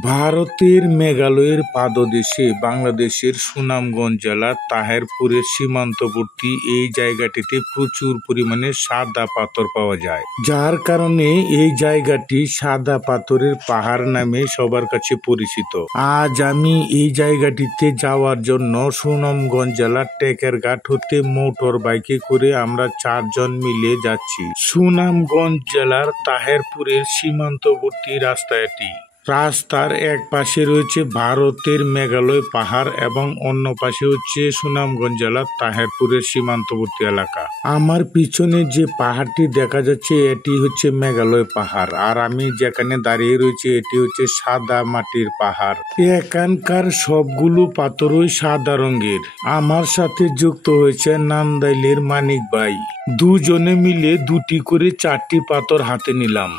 ভারতের মেঘালয়ের পাদদেশে বাংলাদেশের সুনামগঞ্জ জেলার তাহেরপুরের সীমান্তবর্তী এই জায়গাটিতে প্রচুর পরিমাণে সাদা পাথর পাওয়া যায়, যার কারণে এই জায়গাটি সাদা পাথরের পাহাড় নামে সবার কাছে পরিচিত। আজ আমি এই জায়গাটিতে যাওয়ার জন্য সুনামগঞ্জ জেলার টেকেরঘাট হতে মোটর বাইকে করে আমরা 4 জন মিলে যাচ্ছি। সুনামগঞ্জ জেলার তাহেরপুরের সীমান্তবর্তী রাস্তা এটি। রাস্তার এক পাশে রয়েছে ভারতের মেঘালয় পাহাড় এবং অন্য পাশে হচ্ছে সুনামগঞ্জ জেলার তাহেরপুরের সীমান্তবর্তী এলাকা। আমার পিছনে যে পাহাড়টি দেখা যাচ্ছে এটি হচ্ছে মেঘালয় পাহাড়, আর আমি যেখানে দাঁড়িয়ে রয়েছে এটি হচ্ছে সাদা মাটির পাহাড়। এখানকার সবগুলো পাথরই সাদা রঙের। আমার সাথে যুক্ত হয়েছে নান্দাইলের মানিক ভাই। দুজনে মিলে 2টি করে 4টি পাথর হাতে নিলাম।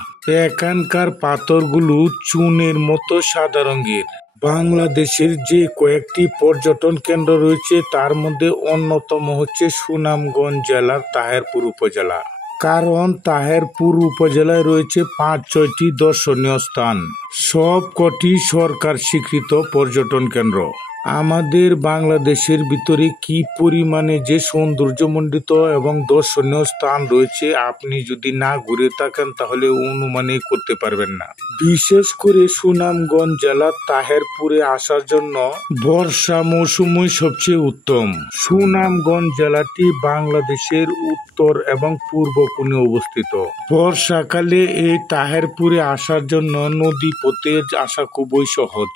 এখানকার পাথরগুলো চুনের মতো সাদা রঙের। বাংলাদেশের যে কয়েকটি পর্যটন কেন্দ্র রয়েছে তার মধ্যে অন্যতম হচ্ছে সুনামগঞ্জ জেলার তাহেরপুর উপজেলা, কারণ তাহেরপুর উপজেলায় রয়েছে 5-6টি দর্শনীয় স্থান, সব কটি সরকার স্বীকৃত পর্যটন কেন্দ্র। আমাদের বাংলাদেশের ভিতরে কি পরিমাণে যে সৌন্দর্যমণ্ডিত এবং দর্শনীয় স্থান রয়েছে, আপনি যদি না ঘুরে থাকেন তাহলে অনুমানই করতে পারবেন না। বিশেষ করে সুনামগঞ্জ জেলার তাহেরপুরে আসার জন্য বর্ষা মৌসুমই সবচেয়ে উত্তম। সুনামগঞ্জ জেলাটি বাংলাদেশের উত্তর এবং পূর্ব কোণে অবস্থিত। বর্ষাকালে এই তাহেরপুরে আসার জন্য নদী পথে আসা খুবই সহজ।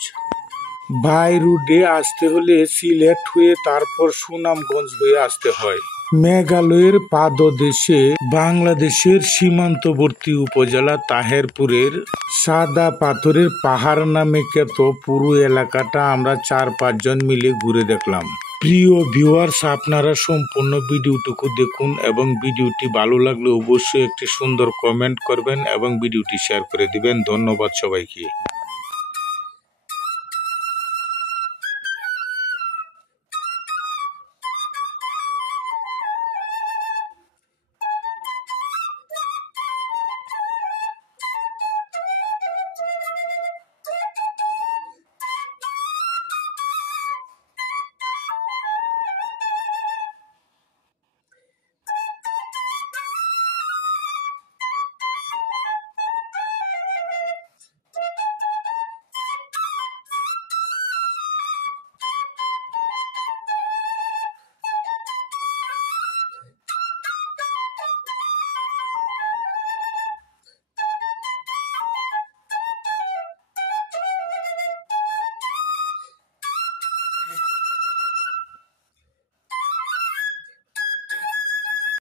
বাই রোডে আসতে হলে সিলেট হয়ে তারপর সুনামগঞ্জ হয়ে আসতে হয়। মেঘালয়ের পাদদেশে বাংলাদেশের সীমান্তবর্তী উপজেলা তাহেরপুরের সাদা পাথরের পাহাড় নামে খ্যাত পুরো এলাকাটা আমরা 4-5 জন মিলে ঘুরে দেখলাম। প্রিয় ভিউয়ার্স, আপনারা সম্পূর্ণ ভিডিওটুকু দেখুন এবং ভিডিওটি ভালো লাগলে অবশ্যই একটি সুন্দর কমেন্ট করবেন এবং ভিডিওটি শেয়ার করে দিবেন। ধন্যবাদ সবাইকে।